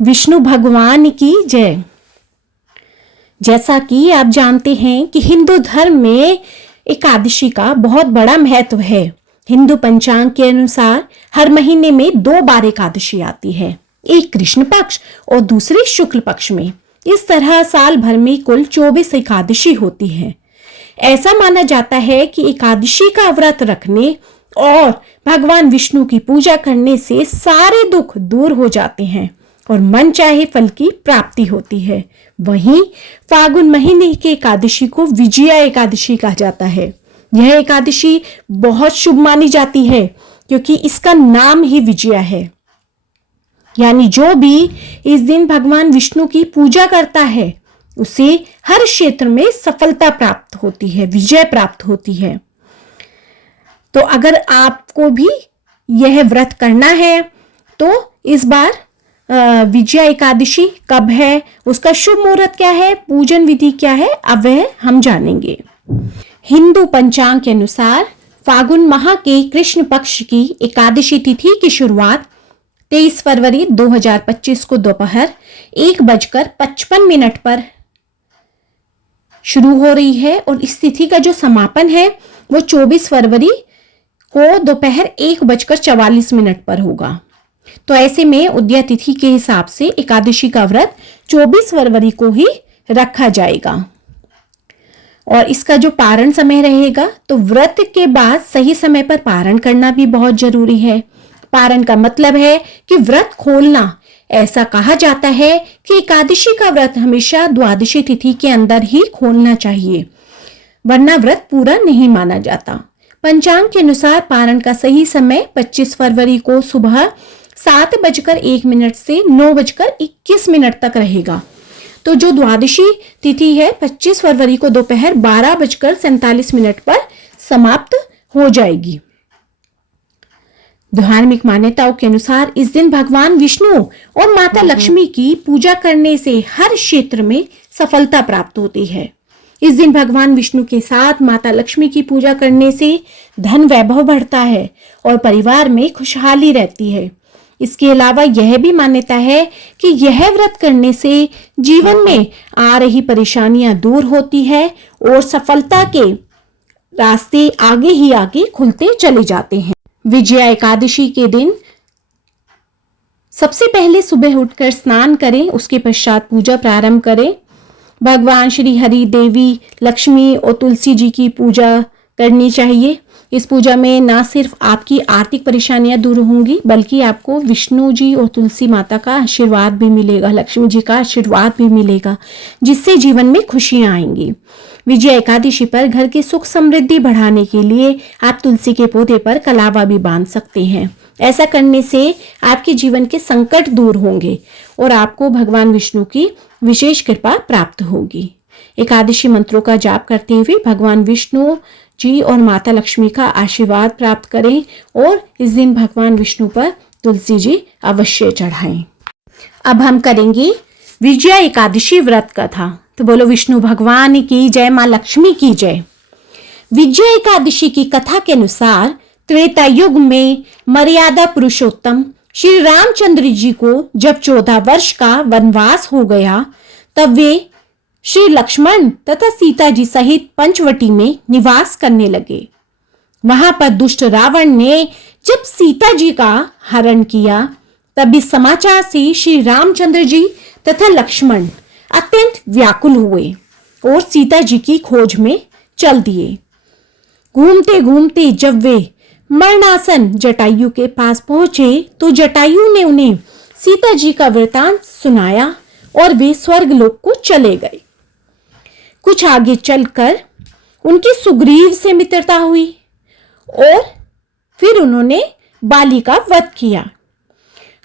विष्णु भगवान की जय। जैसा कि आप जानते हैं कि हिंदू धर्म में एकादशी का बहुत बड़ा महत्व है। हिंदू पंचांग के अनुसार हर महीने में 2 बार एकादशी आती है, एक कृष्ण पक्ष और दूसरी शुक्ल पक्ष में। इस तरह साल भर में कुल 24 एकादशी होती है। ऐसा माना जाता है कि एकादशी का व्रत रखने और भगवान विष्णु की पूजा करने से सारे दुख दूर हो जाते हैं और मन चाहे फल की प्राप्ति होती है। वहीं फागुन महीने की एकादशी को विजया एकादशी कहा जाता है। यह एकादशी बहुत शुभ मानी जाती है क्योंकि इसका नाम ही विजया है, यानी जो भी इस दिन भगवान विष्णु की पूजा करता है उसे हर क्षेत्र में सफलता प्राप्त होती है, विजय प्राप्त होती है। तो अगर आपको भी यह व्रत करना है तो इस बार विजया एकादशी कब है, उसका शुभ मुहूर्त क्या है, पूजन विधि क्या है, अब वह हम जानेंगे। हिंदू पंचांग के अनुसार फागुन माह के कृष्ण पक्ष की एकादशी तिथि की शुरुआत 23 फरवरी 2025 को दोपहर 1:55 पर शुरू हो रही है और इस तिथि का जो समापन है वो 24 फरवरी को दोपहर 1:44 पर होगा। तो ऐसे में उदया तिथि के हिसाब से एकादशी का व्रत 24 फरवरी को ही रखा जाएगा और इसका जो पारण समय रहेगा तो व्रत के बाद सही समय पर पारण करना भी बहुत जरूरी है। पारण का मतलब है कि व्रत खोलना। ऐसा कहा जाता है कि एकादशी का व्रत हमेशा द्वादशी तिथि के अंदर ही खोलना चाहिए, वरना व्रत पूरा नहीं माना जाता। पंचांग के अनुसार पारण का सही समय 25 फरवरी को सुबह 7:01 से 9:21 तक रहेगा। तो जो द्वादशी तिथि है 25 फरवरी को दोपहर 12:47 पर समाप्त हो जाएगी। धार्मिक मान्यताओं के अनुसार इस दिन भगवान विष्णु और माता लक्ष्मी की पूजा करने से हर क्षेत्र में सफलता प्राप्त होती है। इस दिन भगवान विष्णु के साथ माता लक्ष्मी की पूजा करने से धन वैभव बढ़ता है और परिवार में खुशहाली रहती है। इसके अलावा यह भी मान्यता है कि यह व्रत करने से जीवन में आ रही परेशानियां दूर होती है और सफलता के रास्ते आगे ही आगे खुलते चले जाते हैं। विजया एकादशी के दिन सबसे पहले सुबह उठकर स्नान करें, उसके पश्चात पूजा प्रारंभ करें। भगवान श्री हरि, देवी लक्ष्मी और तुलसी जी की पूजा करनी चाहिए। इस पूजा में ना सिर्फ आपकी आर्थिक परेशानियां दूर होंगी बल्कि आपको विष्णु जी और तुलसी माता का आशीर्वाद भी मिलेगा, लक्ष्मी जी का आशीर्वाद भी मिलेगा, जिससे जीवन में खुशियां आएंगी। विजया एकादशी पर घर की सुख समृद्धि बढ़ाने के लिए आप तुलसी के पौधे पर कलावा भी बांध सकते हैं। ऐसा करने से आपके जीवन के संकट दूर होंगे और आपको भगवान विष्णु की विशेष कृपा प्राप्त होगी। एकादशी मंत्रों का जाप करते हुए भगवान विष्णु जी और माता लक्ष्मी का आशीर्वाद प्राप्त करें और इस दिन भगवान विष्णु पर तुलसी जी अवश्य चढ़ाएं। अब हम करेंगे विजया एकादशी व्रत कथा। तो बोलो विष्णु भगवान की जय, मां लक्ष्मी की जय। विजया एकादशी की कथा के अनुसार त्रेता युग में मर्यादा पुरुषोत्तम श्री रामचंद्र जी को जब 14 वर्ष का वनवास हो गया तब वे श्री लक्ष्मण तथा सीता जी सहित पंचवटी में निवास करने लगे। वहां पर दुष्ट रावण ने जब सीता जी का हरण किया तब इस समाचार से श्री रामचंद्र जी तथा लक्ष्मण अत्यंत व्याकुल हुए और सीता जी की खोज में चल दिए। घूमते घूमते जब वे मरणासन जटायु के पास पहुंचे तो जटायु ने उन्हें सीता जी का वृतांत सुनाया और वे स्वर्गलोक को चले गए। कुछ आगे चलकर उनकी सुग्रीव से मित्रता हुई और फिर उन्होंने बाली का वध किया।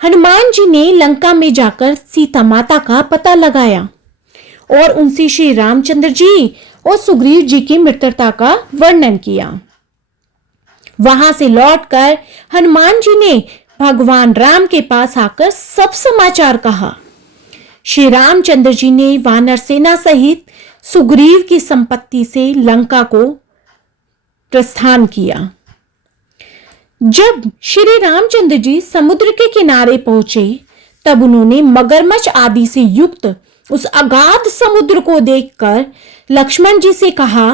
हनुमान जी ने लंका में जाकर सीता माता का पता लगाया और उनसे श्री रामचंद्र जी और सुग्रीव जी की मित्रता का वर्णन किया। वहां से लौटकर हनुमान जी ने भगवान राम के पास आकर सब समाचार कहा। श्री रामचंद्र जी ने वानर सेना सहित सुग्रीव की संपत्ति से लंका को प्रस्थान किया। जब श्री रामचंद्र जी समुद्र के किनारे पहुंचे तब उन्होंने मगरमच्छ आदि से युक्त उस अगाध समुद्र को देखकर लक्ष्मण जी से कहा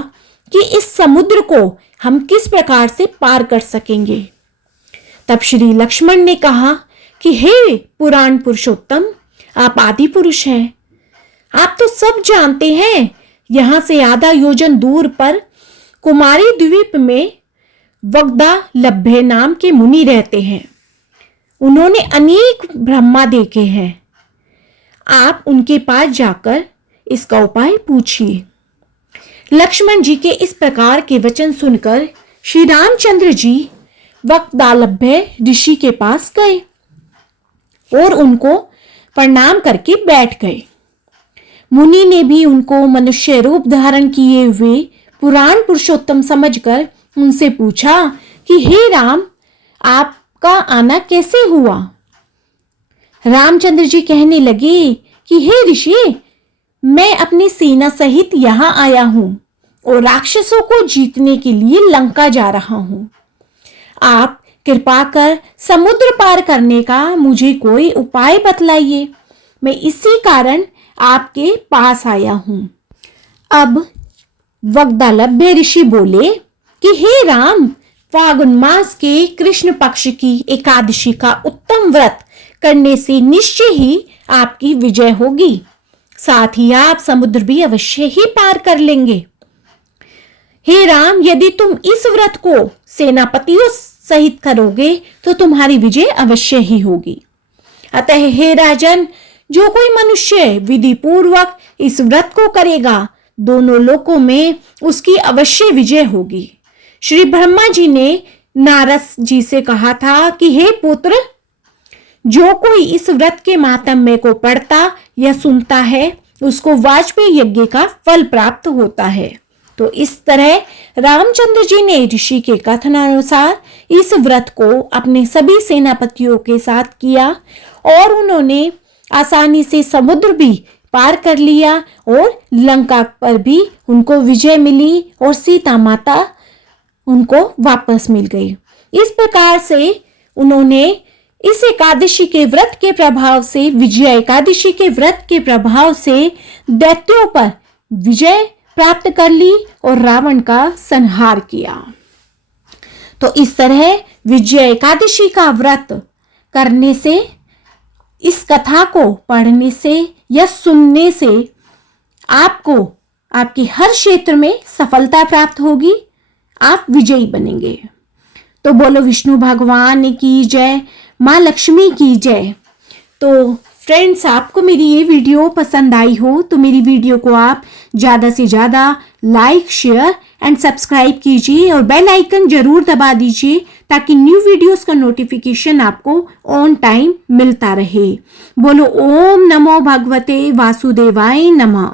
कि इस समुद्र को हम किस प्रकार से पार कर सकेंगे। तब श्री लक्ष्मण ने कहा कि हे पुराण पुरुषोत्तम, आप आदि पुरुष हैं। आप तो सब जानते हैं, यहां से आधा योजन दूर पर कुमारी द्वीप में वग्दालभ्य नाम के मुनि रहते हैं। उन्होंने अनेक ब्रह्मा देखे हैं। आप उनके पास जाकर इसका उपाय पूछिए। लक्ष्मण जी के इस प्रकार के वचन सुनकर श्री रामचंद्र जी वग्दालभ्य ऋषि के पास गए और उनको प्रणाम करके बैठ गए। मुनि ने भी उनको मनुष्य रूप धारण किए हुए पुराण पुरुषोत्तम समझकर उनसे पूछा कि हे राम, आपका आना कैसे हुआ। रामचंद्र जी कहने लगे कि हे ऋषि, मैं अपनी सेना सहित यहां आया हूं और राक्षसों को जीतने के लिए लंका जा रहा हूं। आप कृपा कर समुद्र पार करने का मुझे कोई उपाय बतलाइए। मैं इसी कारण आपके पास आया हूं। अब वग्दालभ्य ऋषि बोले कि हे राम, फागुन मास के कृष्ण पक्ष की एकादशी का उत्तम व्रत करने से निश्चय ही आपकी विजय होगी। साथ ही आप समुद्र भी अवश्य ही पार कर लेंगे। हे राम, यदि तुम इस व्रत को सेनापतियों सहित करोगे तो तुम्हारी विजय अवश्य ही होगी। अतः हे राजन, जो कोई मनुष्य विधि पूर्वक इस व्रत को करेगा, दोनों लोकों में उसकी अवश्य विजय होगी। श्री ब्रह्मा जी ने नारद जी से कहा था कि हे पुत्र, जो कोई इस व्रत के महात्म्य को पढ़ता या सुनता है, उसको वाजपेयी यज्ञ का फल प्राप्त होता है। तो इस तरह रामचंद्र जी ने ऋषि के कथनानुसार इस व्रत को अपने सभी सेनापतियों के साथ किया और उन्होंने आसानी से समुद्र भी पार कर लिया और लंका पर भी उनको विजय मिली और सीता माता उनको वापस मिल गई। इस प्रकार से उन्होंने इस एकादशी के व्रत के प्रभाव से, विजय एकादशी के व्रत के प्रभाव से दैत्यों पर विजय प्राप्त कर ली और रावण का संहार किया। तो इस तरह विजय एकादशी का व्रत करने से, इस कथा को पढ़ने से या सुनने से आपको आपके हर क्षेत्र में सफलता प्राप्त होगी, आप विजयी बनेंगे। तो बोलो विष्णु भगवान की जय, माँ लक्ष्मी की जय। तो फ्रेंड्स, आपको मेरी ये वीडियो पसंद आई हो तो मेरी वीडियो को आप ज़्यादा से ज़्यादा लाइक, शेयर एंड सब्सक्राइब कीजिए और बेल आइकन जरूर दबा दीजिए ताकि न्यू वीडियोस का नोटिफिकेशन आपको ऑन टाइम मिलता रहे। बोलो ओम नमो भगवते वासुदेवाय नमः।